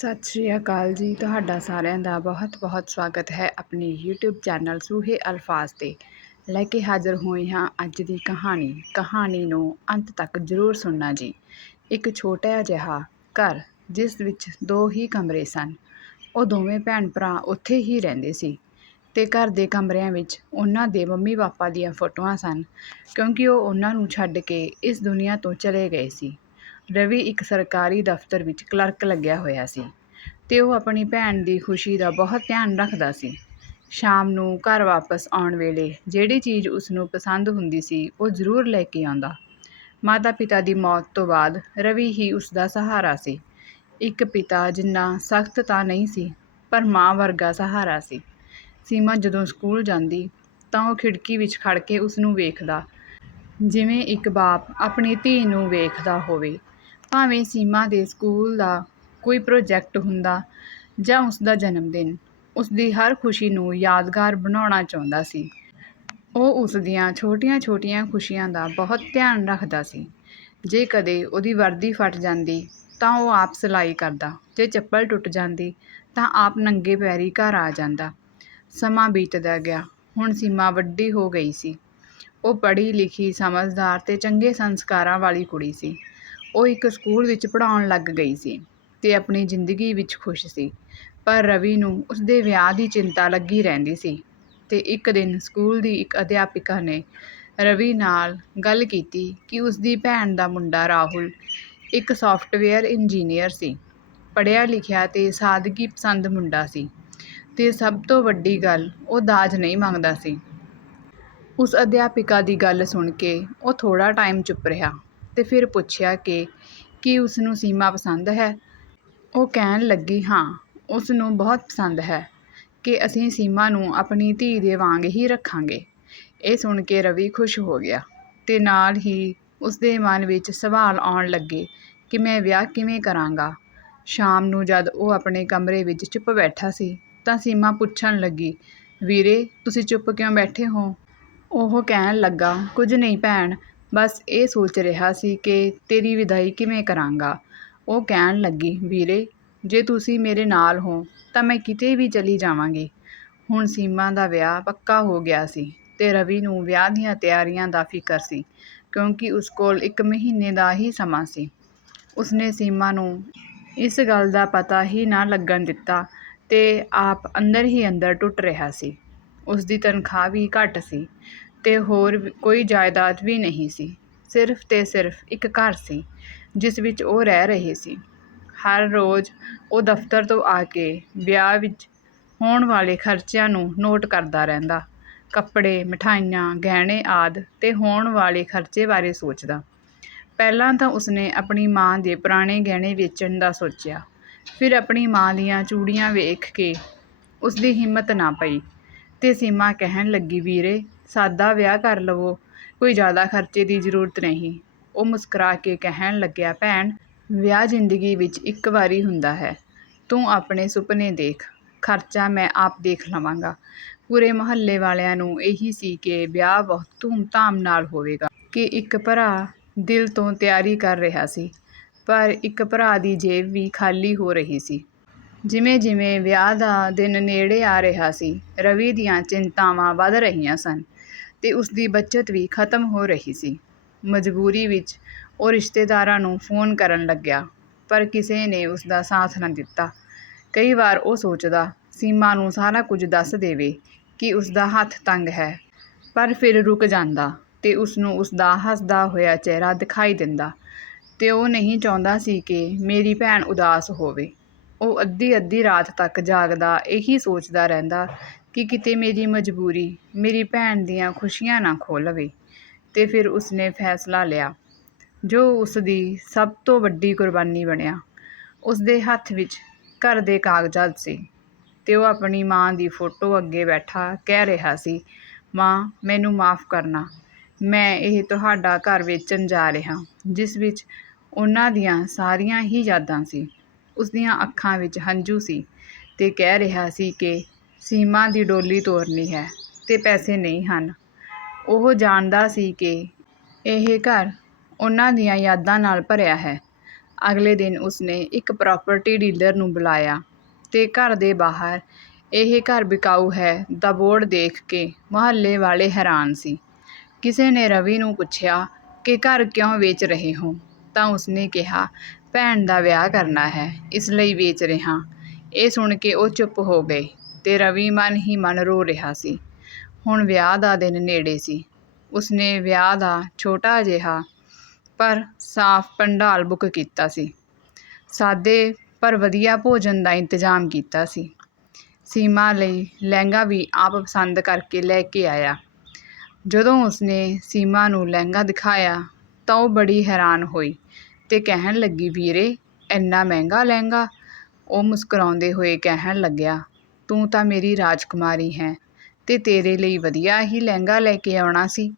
ਸਤਿ ਸ਼੍ਰੀ ਅਕਾਲ ਜੀ। ਤੁਹਾਡਾ ਸਾਰਿਆਂ ਦਾ ਬਹੁਤ-ਬਹੁਤ ਸਵਾਗਤ ਹੈ ਆਪਣੇ YouTube ਚੈਨਲ ਸੂਹੇ ਅਲਫਾਜ਼ ਤੇ। ਲੈ ਕੇ ਹਾਜ਼ਰ ਹੋਏ ਹਾਂ ਅੱਜ ਦੀ ਕਹਾਣੀ। ਕਹਾਣੀ ਨੂੰ ਅੰਤ ਤੱਕ ਜ਼ਰੂਰ ਸੁਣਨਾ ਜੀ। ਇੱਕ ਛੋਟਾ ਜਿਹਾ ਘਰ, ਜਿਸ ਵਿੱਚ ਦੋ ਹੀ ਕਮਰੇ ਸਨ। ਉਹ ਦੋਵੇਂ ਭੈਣ ਭਰਾ ਉੱਥੇ ਹੀ ਰਹਿੰਦੇ ਸੀ ਤੇ ਘਰ ਦੇ ਕਮਰਿਆਂ ਵਿੱਚ ਉਹਨਾਂ ਦੇ ਮੰਮੀ ਪਾਪਾ ਦੀਆਂ ਫੋਟੋਆਂ ਸਨ ਕਿਉਂਕਿ ਉਹ ਉਹਨਾਂ ਨੂੰ ਛੱਡ ਕੇ ਇਸ ਦੁਨੀਆ ਤੋਂ ਚਲੇ ਗਏ ਸੀ। ਰਵੀ ਇੱਕ ਸਰਕਾਰੀ ਦਫ਼ਤਰ ਵਿੱਚ ਕਲਰਕ ਲੱਗਿਆ ਹੋਇਆ ਸੀ ਅਤੇ ਉਹ ਆਪਣੀ ਭੈਣ ਦੀ ਖੁਸ਼ੀ ਦਾ ਬਹੁਤ ਧਿਆਨ ਰੱਖਦਾ ਸੀ। ਸ਼ਾਮ ਨੂੰ ਘਰ ਵਾਪਸ ਆਉਣ ਵੇਲੇ ਜਿਹੜੀ ਚੀਜ਼ ਉਸ ਨੂੰ ਪਸੰਦ ਹੁੰਦੀ ਸੀ, ਉਹ ਜ਼ਰੂਰ ਲੈ ਕੇ ਆਉਂਦਾ। ਮਾਤਾ ਪਿਤਾ ਦੀ ਮੌਤ ਤੋਂ ਬਾਅਦ ਰਵੀ ਹੀ ਉਸ ਦਾ ਸਹਾਰਾ ਸੀ। ਇੱਕ ਪਿਤਾ ਜਿੰਨਾ ਸਖਤ ਤਾਂ ਨਹੀਂ ਸੀ, ਪਰ ਮਾਂ ਵਰਗਾ ਸਹਾਰਾ ਸੀ। ਸੀਮਾ ਜਦੋਂ ਸਕੂਲ ਜਾਂਦੀ, ਤਾਂ ਉਹ ਖਿੜਕੀ ਵਿੱਚ ਖੜ ਕੇ ਉਸ ਨੂੰ ਵੇਖਦਾ, ਜਿਵੇਂ ਇੱਕ ਬਾਪ ਆਪਣੀ ਧੀ ਨੂੰ ਵੇਖਦਾ ਹੋਵੇ। ਭਾਵੇਂ ਸੀਮਾ ਦੇ ਸਕੂਲ ਦਾ ਕੋਈ ਪ੍ਰੋਜੈਕਟ ਹੁੰਦਾ ਜਾਂ ਉਸ ਦਾ ਜਨਮ ਦਿਨ ਉਸ ਦੀ ਹਰ ਖੁਸ਼ੀ ਨੂੰ ਯਾਦਗਾਰ ਬਣਾਉਣਾ ਚਾਹੁੰਦਾ ਸੀ। ਉਹ ਉਸ ਦੀਆਂ ਛੋਟੀਆਂ-ਛੋਟੀਆਂ ਖੁਸ਼ੀਆਂ ਦਾ ਬਹੁਤ ਧਿਆਨ ਰੱਖਦਾ ਸੀ। ਜੇ ਕਦੇ ਉਹਦੀ ਵਰਦੀ ਫਟ ਜਾਂਦੀ ਤਾਂ ਉਹ ਆਪ ਸਿਲਾਈ ਕਰਦਾ, ਜੇ ਚੱਪਲ ਟੁੱਟ ਜਾਂਦੀ ਤਾਂ ਆਪ ਨੰਗੇ ਪੈਰੀ ਘਰ ਆ ਜਾਂਦਾ। ਸਮਾਂ ਬੀਤਦਾ ਗਿਆ, ਹੁਣ ਸੀਮਾ ਵੱਡੀ ਹੋ ਗਈ ਸੀ। ਉਹ ਪੜ੍ਹੀ ਲਿਖੀ ਸਮਝਦਾਰ ਤੇ ਚੰਗੇ ਸੰਸਕਾਰਾਂ ਵਾਲੀ ਕੁੜੀ ਸੀ। ਉਹ ਇੱਕ ਸਕੂਲ ਵਿੱਚ ਪੜ੍ਹਾਉਣ ਲੱਗ ਗਈ ਸੀ ਅਤੇ ਆਪਣੀ ਜ਼ਿੰਦਗੀ ਵਿੱਚ ਖੁਸ਼ ਸੀ। ਪਰ ਰਵੀ ਨੂੰ ਉਸਦੇ ਵਿਆਹ ਦੀ ਚਿੰਤਾ ਲੱਗੀ ਰਹਿੰਦੀ ਸੀ ਅਤੇ ਇੱਕ ਦਿਨ ਸਕੂਲ ਦੀ ਇੱਕ ਅਧਿਆਪਿਕਾ ਨੇ ਰਵੀ ਨਾਲ ਗੱਲ ਕੀਤੀ ਕਿ ਉਸਦੀ ਭੈਣ ਦਾ ਮੁੰਡਾ ਰਾਹੁਲ ਇੱਕ ਸੌਫਟਵੇਅਰ ਇੰਜੀਨੀਅਰ ਸੀ। ਪੜ੍ਹਿਆ ਲਿਖਿਆ ਅਤੇ ਸਾਦਗੀ ਪਸੰਦ ਮੁੰਡਾ ਸੀ ਅਤੇ ਸਭ ਤੋਂ ਵੱਡੀ ਗੱਲ ਉਹ ਦਾਜ ਨਹੀਂ ਮੰਗਦਾ ਸੀ। ਉਸ ਅਧਿਆਪਿਕਾ ਦੀ ਗੱਲ ਸੁਣ ਕੇ ਉਹ ਥੋੜ੍ਹਾ ਟਾਈਮ ਚੁੱਪ ਰਿਹਾ। ਤੇ ਫਿਰ ਪੁੱਛਿਆ ਕਿ, ਕੀ ਉਸ ਨੂੰ ਸੀਮਾ ਪਸੰਦ ਹੈ? ਉਹ ਕਹਿਣ ਲੱਗੀ, ਹਾਂ ਉਸ ਨੂੰ ਬਹੁਤ ਪਸੰਦ ਹੈ ਕਿ ਅਸੀਂ ਸੀਮਾ ਨੂੰ ਆਪਣੀ ਧੀ ਦੇ ਵਾਂਗ ਹੀ ਰੱਖਾਂਗੇ। ਇਹ ਸੁਣ ਕੇ ਰਵੀ ਖੁਸ਼ ਹੋ ਗਿਆ ਤੇ ਨਾਲ ਹੀ ਉਸ ਦੇ ਮਨ ਵਿੱਚ ਸਵਾਲ ਆਉਣ ਲੱਗੇ ਕਿ ਮੈਂ ਵਿਆਹ ਕਿਵੇਂ ਕਰਾਂਗਾ? ਸ਼ਾਮ ਨੂੰ ਜਦ ਉਹ ਆਪਣੇ ਕਮਰੇ ਵਿੱਚ ਚੁੱਪ ਬੈਠਾ ਸੀ, ਤਾਂ ਸੀਮਾ ਪੁੱਛਣ ਲੱਗੀ, ਵੀਰੇ, ਤੁਸੀਂ ਚੁੱਪ ਕਿਉਂ ਬੈਠੇ ਹੋ? ਉਹ ਕਹਿਣ ਲੱਗਾ, ਕੁਝ ਨਹੀਂ ਭੈਣ ਬਸ ਇਹ ਸੋਚ ਰਿਹਾ ਸੀ ਕਿ ਤੇਰੀ ਵਿਦਾਈ ਕਿਵੇਂ ਕਰਾਂਗਾ। ਉਹ ਕਹਿਣ ਲੱਗੀ, ਵੀਰੇ, ਜੇ ਤੁਸੀਂ ਮੇਰੇ ਨਾਲ ਹੋ, ਤਾਂ ਮੈਂ ਕਿਤੇ ਵੀ ਚਲੀ ਜਾਵਾਂਗੀ। ਹੁਣ ਸੀਮਾ ਦਾ ਵਿਆਹ ਪੱਕਾ ਹੋ ਗਿਆ ਸੀ ਤੇ ਰਵੀ ਨੂੰ ਵਿਆਹ ਦੀਆਂ ਤਿਆਰੀਆਂ ਦਾ ਫਿਕਰ ਸੀ, ਕਿਉਂਕਿ ਉਸ ਕੋਲ ਇੱਕ ਮਹੀਨੇ ਦਾ ਹੀ ਸਮਾਂ ਸੀ। ਉਸਨੇ ਸੀਮਾ ਨੂੰ ਇਸ ਗੱਲ ਦਾ ਪਤਾ ਹੀ ਨਾ ਲੱਗਣ ਦਿੱਤਾ ਤੇ ਆਪ ਅੰਦਰ ਹੀ ਅੰਦਰ ਟੁੱਟ ਰਿਹਾ ਸੀ। ਉਸ ਦੀ ਤਨਖਾਹ ਵੀ ਘੱਟ ਸੀ। ਤੇ ਹੋਰ ਕੋਈ ਜਾਇਦਾਦ ਵੀ ਨਹੀਂ ਸੀ। ਸਿਰਫ ਅਤੇ ਸਿਰਫ ਇੱਕ ਘਰ ਸੀ, ਜਿਸ ਵਿੱਚ ਉਹ ਰਹਿ ਰਹੇ ਸੀ। ਹਰ ਰੋਜ਼ ਉਹ ਦਫ਼ਤਰ ਤੋਂ ਆ ਕੇ ਵਿਆਹ ਵਿੱਚ ਹੋਣ ਵਾਲੇ ਖਰਚਿਆਂ ਨੂੰ ਨੋਟ ਕਰਦਾ ਰਹਿੰਦਾ। ਕੱਪੜੇ, ਮਿਠਾਈਆਂ, ਗਹਿਣੇ ਆਦਿ ਤੇ ਹੋਣ ਵਾਲੇ ਖਰਚੇ ਬਾਰੇ ਸੋਚਦਾ। ਪਹਿਲਾਂ ਤਾਂ ਉਸਨੇ ਆਪਣੀ ਮਾਂ ਦੇ ਪੁਰਾਣੇ ਗਹਿਣੇ ਵੇਚਣ ਦਾ ਸੋਚਿਆ। ਫਿਰ ਆਪਣੀ ਮਾਂ ਦੀਆਂ ਚੂੜੀਆਂ ਵੇਖ ਕੇ ਉਸਦੀ ਹਿੰਮਤ ਨਾ ਪਈ ਅਤੇ ਸੀਮਾ ਕਹਿਣ ਲੱਗੀ, ਵੀਰੇ ਸਾਦਾ ਵਿਆਹ ਕਰ ਲਵੋ। ਕੋਈ ਜ਼ਿਆਦਾ ਖਰਚੇ ਦੀ ਜ਼ਰੂਰਤ ਨਹੀਂ। ਉਹ ਮੁਸਕਰਾ ਕੇ ਕਹਿਣ ਲੱਗਿਆ, ਭੈਣ, ਵਿਆਹ ਜ਼ਿੰਦਗੀ ਵਿੱਚ ਇੱਕ ਵਾਰੀ ਹੁੰਦਾ ਹੈ। ਤੂੰ ਆਪਣੇ ਸੁਪਨੇ ਦੇਖ। ਖਰਚਾ ਮੈਂ ਆਪ ਦੇਖ ਲਵਾਂਗਾ। ਪੂਰੇ ਮੁਹੱਲੇ ਵਾਲਿਆਂ ਨੂੰ ਇਹੀ ਸੀ ਕਿ ਵਿਆਹ ਬਹੁਤ ਧੂਮ-ਧਾਮ ਨਾਲ ਹੋਵੇਗਾ। ਕਿ ਇੱਕ ਭਰਾ ਦਿਲ ਤੋਂ ਤਿਆਰੀ ਕਰ ਰਿਹਾ ਸੀ, ਪਰ ਇੱਕ ਭਰਾ ਦੀ ਜੇਬ ਵੀ ਖਾਲੀ ਹੋ ਰਹੀ ਸੀ। ਜਿਵੇਂ-ਜਿਵੇਂ ਵਿਆਹ ਦਾ ਦਿਨ ਨੇੜੇ ਆ ਰਿਹਾ ਸੀ, ਰਵੀ ਦੀਆਂ ਚਿੰਤਾਵਾਂ ਵੱਧ ਰਹੀਆਂ ਸਨ। ਅਤੇ ਉਸ ਦੀ ਬੱਚਤ ਵੀ ਖਤਮ ਹੋ ਰਹੀ ਸੀ। ਮਜਬੂਰੀ ਵਿੱਚ ਉਹ ਰਿਸ਼ਤੇਦਾਰਾਂ ਨੂੰ ਫੋਨ ਕਰਨ ਲੱਗਿਆ, ਪਰ ਕਿਸੇ ਨੇ ਉਸ ਦਾ ਸਾਥ ਨਾ ਦਿੱਤਾ। ਕਈ ਵਾਰ ਉਹ ਸੋਚਦਾ, ਸੀਮਾ ਨੂੰ ਸਾਰਾ ਕੁਝ ਦੱਸ ਦੇਵੇ ਕਿ ਉਸ ਦਾ ਹੱਥ ਤੰਗ ਹੈ, ਪਰ ਫਿਰ ਰੁਕ ਜਾਂਦਾ ਤੇ ਉਸ ਨੂੰ ਉਸ ਦਾ ਹੱਸਦਾ ਹੋਇਆ ਚਿਹਰਾ ਦਿਖਾਈ ਦਿੰਦਾ ਤੇ ਉਹ ਨਹੀਂ ਚਾਹੁੰਦਾ ਸੀ ਕਿ ਮੇਰੀ ਭੈਣ ਉਦਾਸ ਹੋਵੇ। ਉਹ ਅੱਧੀ ਅੱਧੀ ਰਾਤ ਤੱਕ ਜਾਗਦਾ, ਇਹੀ ਸੋਚਦਾ ਰਹਿੰਦਾ ਕਿ ਕਿਤੇ ਮੇਰੀ ਮਜਬੂਰੀ, ਮੇਰੀ ਭੈਣ ਦੀਆਂ ਖੁਸ਼ੀਆਂ ਨਾ ਖੋਹ ਲਵੇ ਤੇ ਫਿਰ ਉਸਨੇ ਫੈਸਲਾ ਲਿਆ, ਜੋ ਉਸ ਦੀ ਸਭ ਤੋਂ ਵੱਡੀ ਕੁਰਬਾਨੀ ਬਣਿਆ। ਉਸ ਦੇ ਹੱਥ ਵਿੱਚ ਘਰ ਦੇ ਕਾਗਜ਼ਾਤ ਸੀ ਤੇ ਉਹ ਆਪਣੀ ਮਾਂ ਦੀ ਫੋਟੋ ਅੱਗੇ ਬੈਠਾ ਕਹਿ ਰਿਹਾ ਸੀ, ਮਾਂ, ਮੈਨੂੰ ਮਾਫ ਕਰਨਾ। ਮੈਂ ਇਹ ਤੁਹਾਡਾ ਘਰ ਵੇਚਣ ਜਾ ਰਿਹਾ, ਜਿਸ ਵਿੱਚ ਉਹਨਾਂ ਦੀਆਂ ਸਾਰੀਆਂ ਹੀ ਯਾਦਾਂ ਸੀ। ਉਸ ਦੀਆਂ ਅੱਖਾਂ ਵਿੱਚ ਹੰਝੂ ਸੀ ਤੇ ਕਹਿ ਰਿਹਾ ਸੀ ਕਿ ਸੀਮਾ ਦੀ ਡੋਲੀ ਤੋਰਨੀ ਹੈ ਤੇ ਪੈਸੇ ਨਹੀਂ ਹਨ। ਉਹ ਜਾਣਦਾ ਸੀ ਕਿ ਇਹ ਘਰ ਉਹਨਾਂ ਦੀਆਂ ਯਾਦਾਂ ਨਾਲ ਭਰਿਆ ਹੈ। ਅਗਲੇ ਦਿਨ ਉਸਨੇ ਇੱਕ ਪ੍ਰਾਪਰਟੀ ਡੀਲਰ ਨੂੰ ਬੁਲਾਇਆ ਤੇ ਘਰ ਦੇ ਬਾਹਰ ਇਹ ਘਰ ਵਿਕਾਊ ਹੈ ਦਾ ਬੋਰਡ ਦੇਖ ਕੇ ਮੁਹੱਲੇ ਵਾਲੇ ਹੈਰਾਨ ਸੀ। ਕਿਸੇ ਨੇ ਰਵੀ ਨੂੰ ਪੁੱਛਿਆ ਕਿ ਘਰ ਕਿਉਂ ਵੇਚ ਰਹੇ ਹੋ? ਤਾਂ ਉਸਨੇ ਕਿਹਾ ਭੈਣ ਦਾ ਵਿਆਹ ਕਰਨਾ ਹੈ, ਇਸ ਲਈ ਵੇਚ ਰਿਹਾ। ਇਹ ਸੁਣ ਕੇ ਉਹ ਚੁੱਪ ਹੋ ਗਏ ਤੇ ਰਵੀ ਮਨ ਹੀ ਮਨ ਰੋ ਰਿਹਾ ਸੀ। ਹੁਣ ਵਿਆਹ ਦਾ ਦਿਨ ਨੇੜੇ ਸੀ। ਉਸਨੇ ਵਿਆਹ ਦਾ ਛੋਟਾ ਜਿਹਾ ਪਰ ਸਾਫ਼ ਪੰਡਾਲ ਬੁੱਕ ਕੀਤਾ ਸੀ। ਸਾਦੇ ਪਰ ਵਧੀਆ ਭੋਜਨ ਦਾ ਇੰਤਜ਼ਾਮ ਕੀਤਾ ਸੀ। ਸੀਮਾ ਲਈ ਲਹਿੰਗਾ ਵੀ ਆਪ ਪਸੰਦ ਕਰਕੇ ਲੈ ਕੇ ਆਇਆ। ਜਦੋਂ ਉਸਨੇ ਸੀਮਾ ਨੂੰ ਲਹਿੰਗਾ ਦਿਖਾਇਆ ਤਾਂ ਉਹ ਬੜੀ ਹੈਰਾਨ ਹੋਈ ਤੇ ਕਹਿਣ ਲੱਗੀ, ਵੀਰੇ, ਇੰਨਾ ਮਹਿੰਗਾ ਲਹਿੰਗਾ? ਉਹ ਮੁਸਕਰਾਉਂਦੇ ਹੋਏ ਕਹਿਣ ਲੱਗਿਆ, ਤੂੰ ਤਾਂ ਮੇਰੀ ਰਾਜਕੁਮਾਰੀ ਹੈ ਤੇ ਤੇਰੇ ਲਈ ਵਧੀਆ ਹੀ ਲਹਿੰਗਾ ਲੈ ਕੇ ਆਉਣਾ ਸੀ।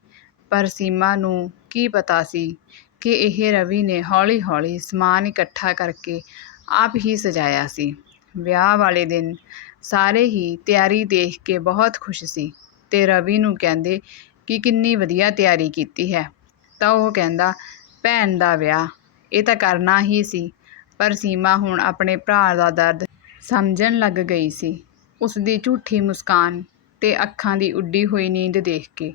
ਪਰ ਸੀਮਾ ਨੂੰ ਕੀ ਪਤਾ ਸੀ ਕਿ ਇਹ ਰਵੀ ਨੇ ਹੌਲੀ-ਹੌਲੀ ਸਮਾਨ ਇਕੱਠਾ ਕਰਕੇ ਆਪ ਹੀ ਸਜਾਇਆ ਸੀ। ਵਿਆਹ ਵਾਲੇ ਦਿਨ ਸਾਰੇ ਹੀ ਤਿਆਰੀ ਦੇਖ ਕੇ ਬਹੁਤ ਖੁਸ਼ ਸੀ ਤੇ ਰਵੀ ਨੂੰ ਕਹਿੰਦੇ ਕਿ ਕਿੰਨੀ ਵਧੀਆ ਤਿਆਰੀ ਕੀਤੀ ਹੈ। ਤਾਂ ਉਹ ਕਹਿੰਦਾ, ਭੈਣ ਦਾ ਵਿਆਹ ਇਹ ਤਾਂ ਕਰਨਾ ਹੀ ਸੀ, ਪਰ ਸੀਮਾ ਹੁਣ ਆਪਣੇ ਭਰਾ ਦਾ ਦਰਦ ਸਮਝਣ ਲੱਗ ਗਈ ਸੀ। ਉਸ ਦੀ ਝੂਠੀ ਮੁਸਕਾਨ ਤੇ ਅੱਖਾਂ ਦੀ ਉੱਡੀ ਹੋਈ ਨੀਂਦ ਦੇਖ ਕੇ।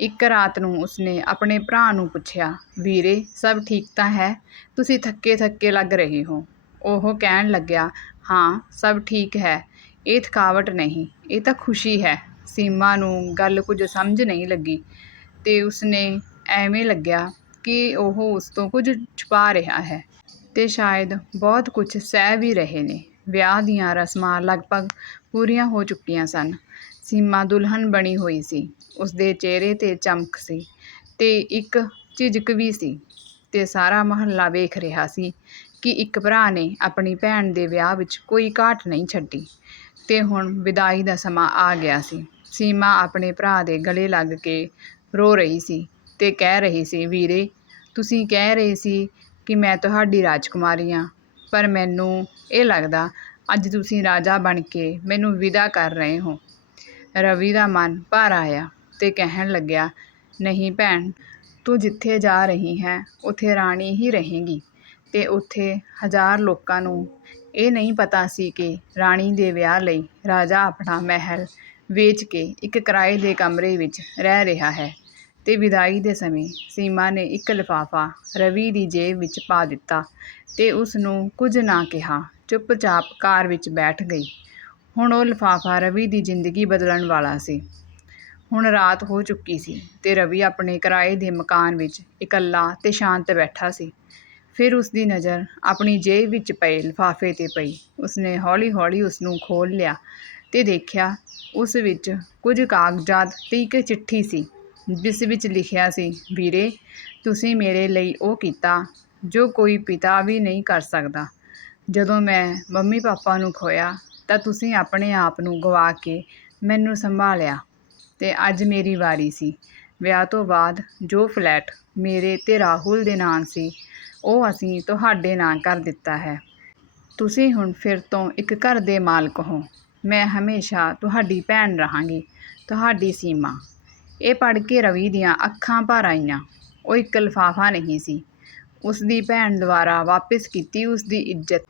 ਇੱਕ ਰਾਤ ਨੂੰ ਉਸਨੇ ਆਪਣੇ ਭਰਾ ਨੂੰ ਪੁੱਛਿਆ, ਵੀਰੇ, ਸਭ ਠੀਕ ਤਾਂ ਹੈ? ਤੁਸੀਂ ਥੱਕੇ ਥੱਕੇ ਲੱਗ ਰਹੇ ਹੋ? ਉਹ ਕਹਿਣ ਲੱਗਿਆ, ਹਾਂ, ਸਭ ਠੀਕ ਹੈ। ਇਹ ਥਕਾਵਟ ਨਹੀਂ, ਇਹ ਤਾਂ ਖੁਸ਼ੀ ਹੈ। ਸੀਮਾ ਨੂੰ ਗੱਲ ਕੁਝ ਸਮਝ ਨਹੀਂ ਲੱਗੀ ਤੇ ਉਸਨੇ ਐਵੇਂ ਲੱਗਿਆ ਕਿ ਉਹ ਉਸ ਤੋਂ ਕੁਝ ਛੁਪਾ ਰਿਹਾ ਹੈ ਤੇ ਸ਼ਾਇਦ ਬਹੁਤ ਕੁਝ ਸਹਿ ਵੀ ਰਹੇ ਨੇ। ਵਿਆਹ ਦੀਆਂ ਰਸਮਾਂ ਲਗਭਗ ਪੂਰੀਆਂ ਹੋ ਚੁੱਕੀਆਂ ਸਨ। ਸੀਮਾ ਦੁਲਹਨ ਬਣੀ ਹੋਈ ਸੀ। ਉਸਦੇ ਚਿਹਰੇ ਤੇ ਚਮਕ ਸੀ ਤੇ ਇੱਕ ਝਿਜਕ ਵੀ ਸੀ ਤੇ ਸਾਰਾ ਮਹੱਲਾ ਵੇਖ ਰਿਹਾ ਸੀ ਕਿ ਇੱਕ ਭਰਾ ਨੇ ਆਪਣੀ ਭੈਣ ਦੇ ਵਿਆਹ ਵਿੱਚ ਕੋਈ ਘਾਟ ਨਹੀਂ ਛੱਡੀ ਤੇ ਹੁਣ ਵਿਦਾਈ ਦਾ ਸਮਾਂ ਆ ਗਿਆ ਸੀ। ਸੀਮਾ ਆਪਣੇ ਭਰਾ ਦੇ ਗਲੇ ਲੱਗ ਕੇ ਰੋ ਰਹੀ ਸੀ। ਤੇ ਕਹਿ ਰਹੀ ਸੀ, ਵੀਰੇ, ਤੁਸੀਂ ਕਹਿ ਰਹੇ ਸੀ ਕਿ ਮੈਂ ਤੁਹਾਡੀ ਰਾਜਕੁਮਾਰੀ ਹਾਂ ਪਰ ਮੈਨੂੰ ਇਹ ਲੱਗਦਾ ਅੱਜ ਤੁਸੀਂ ਰਾਜਾ ਬਣ ਕੇ ਮੈਨੂੰ ਵਿਦਾ ਕਰ ਰਹੇ ਹੋ। ਰਵੀ ਦਾ ਮਨ ਭਰ ਆਇਆ ਤੇ ਕਹਿਣ ਲੱਗਿਆ, ਨਹੀਂ ਭੈਣ, ਤੂੰ ਜਿੱਥੇ ਜਾ ਰਹੀ ਹੈ, ਉੱਥੇ ਰਾਣੀ ਹੀ ਰਹੇਗੀ। ਤੇ ਉੱਥੇ ਹਜ਼ਾਰ ਲੋਕਾਂ ਨੂੰ ਇਹ ਨਹੀਂ ਪਤਾ ਸੀ ਕਿ ਰਾਣੀ ਦੇ ਵਿਆਹ ਲਈ ਰਾਜਾ ਆਪਣਾ ਮਹਿਲ ਵੇਚ ਕੇ ਇੱਕ ਕਿਰਾਏ ਦੇ ਕਮਰੇ ਵਿੱਚ ਰਹਿ ਰਿਹਾ ਹੈ। ਅਤੇ ਵਿਦਾਈ ਦੇ ਸਮੇਂ ਸੀਮਾ ਨੇ ਇੱਕ ਲਿਫਾਫਾ ਰਵੀ ਦੀ ਜੇਬ ਵਿੱਚ ਪਾ ਦਿੱਤਾ ਅਤੇ ਉਸ ਨੂੰ ਕੁਝ ਨਾ ਕਿਹਾ, ਚੁੱਪਚਾਪ ਕਾਰ ਵਿੱਚ ਬੈਠ ਗਈ। ਹੁਣ ਉਹ ਲਿਫਾਫਾ ਰਵੀ ਦੀ ਜ਼ਿੰਦਗੀ ਬਦਲਣ ਵਾਲਾ ਸੀ। ਹੁਣ ਰਾਤ ਹੋ ਚੁੱਕੀ ਸੀ ਅਤੇ ਰਵੀ ਆਪਣੇ ਕਿਰਾਏ ਦੇ ਮਕਾਨ ਵਿੱਚ ਇਕੱਲਾ ਅਤੇ ਸ਼ਾਂਤ ਬੈਠਾ ਸੀ। ਫਿਰ ਉਸ ਦੀ ਨਜ਼ਰ ਆਪਣੀ ਜੇਬ ਵਿੱਚ ਪਏ ਲਿਫਾਫੇ ਤੇ ਪਈ। ਉਸਨੇ ਹੌਲੀ-ਹੌਲੀ ਉਸ ਨੂੰ ਖੋਲ੍ਹ ਲਿਆ ਅਤੇ ਦੇਖਿਆ ਉਸ ਵਿੱਚ ਕੁਝ ਕਾਗਜ਼ਾਤ ਅਤੇ ਇੱਕ ਚਿੱਠੀ ਸੀ। ਜਿਸ ਵਿੱਚ ਲਿਖਿਆ ਸੀ, ਵੀਰੇ, ਤੁਸੀਂ ਮੇਰੇ ਲਈ ਉਹ ਕੀਤਾ ਜੋ ਕੋਈ ਪਿਤਾ ਵੀ ਨਹੀਂ ਕਰ ਸਕਦਾ। ਜਦੋਂ ਮੈਂ ਮੰਮੀ ਪਾਪਾ ਨੂੰ ਖੋਇਆ ਤਾਂ ਤੁਸੀਂ ਆਪਣੇ ਆਪ ਨੂੰ ਗਵਾ ਕੇ ਮੈਨੂੰ ਸੰਭਾਲਿਆ ਤੇ ਅੱਜ ਮੇਰੀ ਵਾਰੀ ਸੀ। ਵਿਆਹ ਤੋਂ ਬਾਅਦ ਜੋ ਫਲੈਟ ਮੇਰੇ ਤੇ ਰਾਹੁਲ ਦੇ ਨਾਂ ਸੀ, ਉਹ ਅਸੀਂ ਤੁਹਾਡੇ ਨਾਂ ਕਰ ਦਿੱਤਾ ਹੈ। ਤੁਸੀਂ ਹੁਣ ਫਿਰ ਤੋਂ ਇੱਕ ਘਰ ਦੇ ਮਾਲਕ ਹੋ। ਮੈਂ ਹਮੇਸ਼ਾ ਤੁਹਾਡੀ ਭੈਣ ਰਹਾਂਗੀ, ਤੁਹਾਡੀ ਸੀਮਾ। ਇਹ ਪੜ੍ਹ ਕੇ ਰਵੀ ਦੀਆਂ ਅੱਖਾਂ ਭਰ ਆਈਆਂ। ਉਹ ਇੱਕ ਲਿਫਾਫਾ ਨਹੀਂ ਸੀ। ਉਸ ਦੀ ਭੈਣ ਦੁਆਰਾ ਵਾਪਿਸ ਕੀਤੀ ਉਸ ਦੀ ਇੱਜ਼ਤ।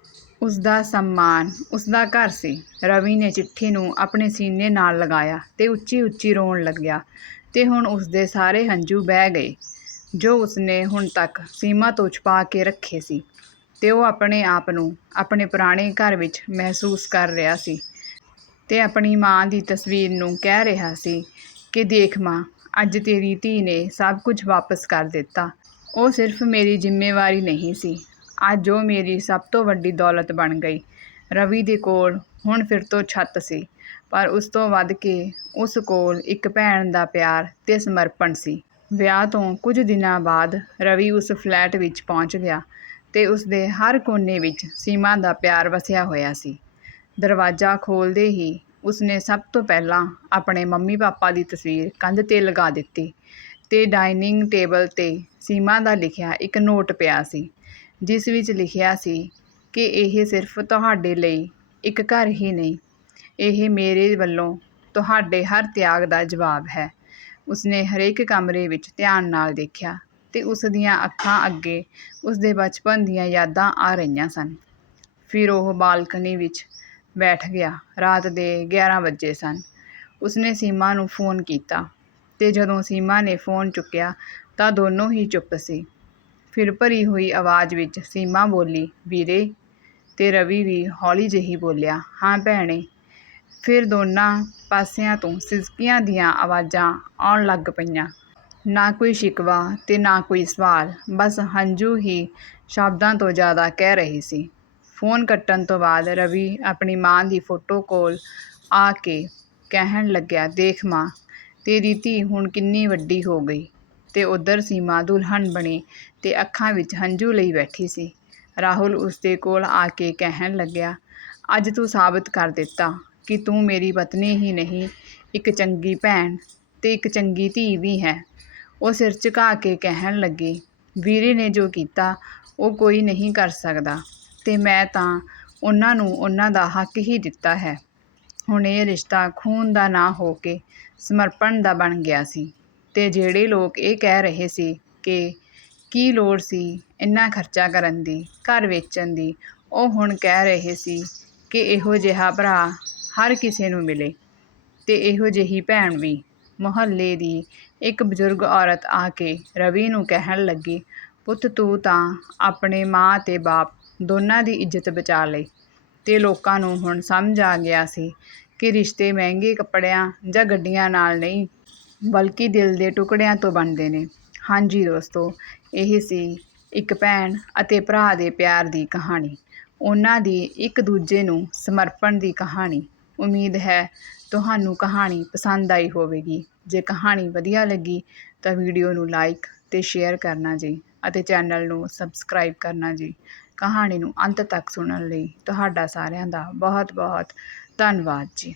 ਉਸ ਦਾ ਸਨਮਾਨ ਉਸ ਦਾ ਘਰ ਸੀ। ਰਵੀ ਨੇ ਚਿੱਠੀ ਨੂੰ ਆਪਣੇ ਸੀਨੇ ਨਾਲ ਲਗਾਇਆ ਤੇ ਉੱਚੀ ਉੱਚੀ ਰੋਣ ਲੱਗਿਆ ਤੇ ਹੁਣ ਉਸ ਦੇ ਸਾਰੇ ਹੰਝੂ ਬਹਿ ਗਏ, ਜੋ ਉਸਨੇ ਹੁਣ ਤੱਕ ਸੀਮਾ ਤੋਂ ਛੁਪਾ ਕੇ ਰੱਖੇ ਸੀ ਤੇ ਉਹ ਆਪਣੇ ਆਪ ਨੂੰ ਆਪਣੇ ਪੁਰਾਣੇ ਘਰ ਵਿੱਚ ਮਹਿਸੂਸ ਕਰ ਰਿਹਾ ਸੀ ਤੇ ਆਪਣੀ ਮਾਂ ਦੀ ਤਸਵੀਰ ਨੂੰ ਕਹਿ ਰਿਹਾ ਸੀ ਕਿ ਦੇਖ ਮਾਂ, ਅੱਜ ਤੇਰੀ ਧੀ ਨੇ ਸਭ ਕੁਝ ਵਾਪਸ ਕਰ ਦਿੱਤਾ। ਉਹ ਸਿਰਫ ਮੇਰੀ ਜ਼ਿੰਮੇਵਾਰੀ ਨਹੀਂ ਸੀ। ਅੱਜ ਉਹ ਮੇਰੀ ਸਭ ਤੋਂ ਵੱਡੀ ਦੌਲਤ ਬਣ ਗਈ। ਰਵੀ ਦੇ ਕੋਲ ਹੁਣ ਫਿਰ ਤੋਂ ਛੱਤ ਸੀ, ਪਰ ਉਸ ਤੋਂ ਵੱਧ ਕੇ ਉਸ ਕੋਲ ਇੱਕ ਭੈਣ ਦਾ ਪਿਆਰ ਤੇ ਸਮਰਪਣ ਸੀ। ਵਿਆਹ ਤੋਂ ਕੁਝ ਦਿਨਾਂ ਬਾਅਦ ਰਵੀ ਉਸ ਫਲੈਟ ਵਿੱਚ ਪਹੁੰਚ ਗਿਆ ਤੇ ਉਸ ਦੇ ਹਰ ਕੋਨੇ ਵਿੱਚ ਸੀਮਾ ਦਾ ਪਿਆਰ ਵਸਿਆ ਹੋਇਆ ਸੀ। ਦਰਵਾਜ਼ਾ ਖੋਲਦੇ ਹੀ ਉਸਨੇ ਸਭ ਤੋਂ ਪਹਿਲਾਂ ਆਪਣੇ ਮੰਮੀ ਪਾਪਾ ਦੀ ਤਸਵੀਰ ਕੰਧ ਤੇ ਲਗਾ ਦਿੱਤੀ ਅਤੇ ਡਾਇਨਿੰਗ ਟੇਬਲ ਤੇ ਸੀਮਾ ਦਾ ਲਿਖਿਆ ਇੱਕ ਨੋਟ ਪਿਆ ਸੀ, ਜਿਸ ਵਿੱਚ ਲਿਖਿਆ ਸੀ ਕਿ ਇਹ ਸਿਰਫ ਤੁਹਾਡੇ ਲਈ ਇੱਕ ਘਰ ਹੀ ਨਹੀਂ, ਇਹ ਮੇਰੇ ਵੱਲੋਂ ਤੁਹਾਡੇ ਹਰ ਤਿਆਗ ਦਾ ਜਵਾਬ ਹੈ। ਉਸਨੇ ਹਰੇਕ ਕਮਰੇ ਵਿੱਚ ਧਿਆਨ ਨਾਲ ਦੇਖਿਆ ਅਤੇ ਉਸ ਦੀਆਂ ਅੱਖਾਂ ਅੱਗੇ ਉਸ ਦੇ ਬਚਪਨ ਦੀਆਂ ਯਾਦਾਂ ਆ ਰਹੀਆਂ ਸਨ। ਫਿਰ ਉਹ ਬਾਲਕਨੀ ਵਿੱਚ ਬੈਠ ਗਿਆ। ਰਾਤ ਦੇ 11 ਵਜੇ ਸਨ। ਉਸਨੇ ਸੀਮਾ ਨੂੰ ਫੋਨ ਕੀਤਾ ਤੇ ਜਦੋਂ ਸੀਮਾ ਨੇ ਫੋਨ ਚੁੱਕਿਆ ਤਾਂ ਦੋਨੋਂ ਹੀ ਚੁੱਪ ਸੀ। ਫਿਰ ਭਰੀ ਹੋਈ ਆਵਾਜ਼ ਵਿੱਚ ਸੀਮਾ ਬੋਲੀ, ਵੀਰੇ, ਤੇ ਰਵੀ ਵੀ ਹੌਲੀ ਜਿਹੀ ਬੋਲਿਆ, ਹਾਂ ਭੈਣੇ। ਫਿਰ ਦੋਨਾਂ ਪਾਸਿਆਂ ਤੋਂ ਸਿਸਕੀਆਂ ਦੀਆਂ ਆਵਾਜ਼ਾਂ ਆਉਣ ਲੱਗ ਪਈਆਂ। ਨਾ ਕੋਈ ਸ਼ਿਕਵਾ ਤੇ ਨਾ ਕੋਈ ਸਵਾਲ, ਬਸ ਹੰਝੂ ਹੀ ਸ਼ਬਦਾਂ ਤੋਂ ਜ਼ਿਆਦਾ ਕਹਿ ਰਹੀ ਸੀ। ਫੋਨ ਕੱਟਣ ਤੋਂ ਬਾਅਦ ਰਵੀ ਆਪਣੀ ਮਾਂ ਦੀ ਫੋਟੋ ਕੋਲ ਆ ਕੇ ਕਹਿਣ ਲੱਗਿਆ, ਦੇਖ ਮਾਂ, ਤੇਰੀ ਧੀ ਹੁਣ ਕਿੰਨੀ ਵੱਡੀ ਹੋ ਗਈ ਤੇ ਉਧਰ ਸੀਮਾ ਦੁਲਹਨ ਬਣੀ ਤੇ ਅੱਖਾਂ ਵਿੱਚ ਹੰਝੂ ਲਈ ਬੈਠੀ ਸੀ। ਰਾਹੁਲ ਉਸਦੇ ਕੋਲ ਆ ਕੇ ਕਹਿਣ ਲੱਗਿਆ, ਅੱਜ ਤੂੰ ਸਾਬਤ ਕਰ ਦਿੱਤਾ ਕਿ ਤੂੰ ਮੇਰੀ ਪਤਨੀ ਹੀ ਨਹੀਂ, ਇੱਕ ਚੰਗੀ ਭੈਣ ਤੇ ਇੱਕ ਚੰਗੀ ਧੀ ਵੀ ਹੈ। ਉਹ ਸਿਰ ਝੁਕਾ ਕੇ ਕਹਿਣ ਲੱਗੀ, ਵੀਰੇ ਨੇ ਜੋ ਕੀਤਾ, ਉਹ ਕੋਈ ਨਹੀਂ ਕਰ ਸਕਦਾ। ਤੇ ਮੈਂ ਤਾਂ ਉਹਨਾਂ ਨੂੰ ਉਹਨਾਂ ਦਾ ਹੱਕ ਹੀ ਦਿੱਤਾ ਹੈ। ਹੁਣ ਇਹ ਰਿਸ਼ਤਾ ਖੂਨ ਦਾ ਨਾ ਹੋ ਕੇ ਸਮਰਪਣ ਦਾ ਬਣ ਗਿਆ ਸੀ ਅਤੇ ਜਿਹੜੇ ਲੋਕ ਇਹ ਕਹਿ ਰਹੇ ਸੀ ਕਿ ਕੀ ਲੋੜ ਸੀ ਇੰਨਾ ਖਰਚਾ ਕਰਨ ਦੀ, ਘਰ ਵੇਚਣ ਦੀ, ਉਹ ਹੁਣ ਕਹਿ ਰਹੇ ਸੀ ਕਿ ਇਹੋ ਜਿਹਾ ਭਰਾ ਹਰ ਕਿਸੇ ਨੂੰ ਮਿਲੇ ਅਤੇ ਇਹੋ ਜਿਹੀ ਭੈਣ ਵੀ ਮੁਹੱਲੇ ਦੀ ਇੱਕ ਬਜ਼ੁਰਗ ਔਰਤ ਆ ਕੇ ਰਵੀ ਨੂੰ ਕਹਿਣ ਲੱਗੀ, ਪੁੱਤ ਤੂੰ ਤਾਂ ਆਪਣੇ ਮਾਂ ਅਤੇ ਬਾਪ ਦੋਨਾਂ ਦੀ ਇੱਜ਼ਤ ਬਚਾ ਲਈ। ਤੇ ਲੋਕਾਂ ਨੂੰ ਹੁਣ ਸਮਝ ਆ ਗਿਆ ਸੀ ਕਿ ਰਿਸ਼ਤੇ ਮਹਿੰਗੇ ਕੱਪੜਿਆਂ ਜਾਂ ਗੱਡੀਆਂ ਨਾਲ ਨਹੀਂ, ਬਲਕਿ ਦਿਲ ਦੇ ਟੁਕੜਿਆਂ ਤੋਂ ਬਣਦੇ ਨੇ। ਹਾਂਜੀ ਦੋਸਤੋ, ਇਹ ਸੀ ਇੱਕ ਭੈਣ ਅਤੇ ਭਰਾ ਦੇ ਪਿਆਰ ਦੀ ਕਹਾਣੀ। ਉਹਨਾਂ ਦੀ ਇੱਕ ਦੂਜੇ ਨੂੰ ਸਮਰਪਣ ਦੀ ਕਹਾਣੀ। ਉਮੀਦ ਹੈ ਤੁਹਾਨੂੰ ਕਹਾਣੀ ਪਸੰਦ ਆਈ ਹੋਵੇਗੀ। ਜੇ ਕਹਾਣੀ ਵਧੀਆ ਲੱਗੀ ਤਾਂ ਵੀਡੀਓ ਨੂੰ ਲਾਈਕ ਤੇ ਸ਼ੇਅਰ ਕਰਨਾ ਜੀ ਅਤੇ ਚੈਨਲ ਨੂੰ ਸਬਸਕ੍ਰਾਈਬ ਕਰਨਾ ਜੀ। ਕਹਾਣੀ ਨੂੰ ਅੰਤ ਤੱਕ ਸੁਣਨ ਲਈ ਤੁਹਾਡਾ ਸਾਰਿਆਂ ਦਾ ਬਹੁਤ ਬਹੁਤ ਧੰਨਵਾਦ ਜੀ।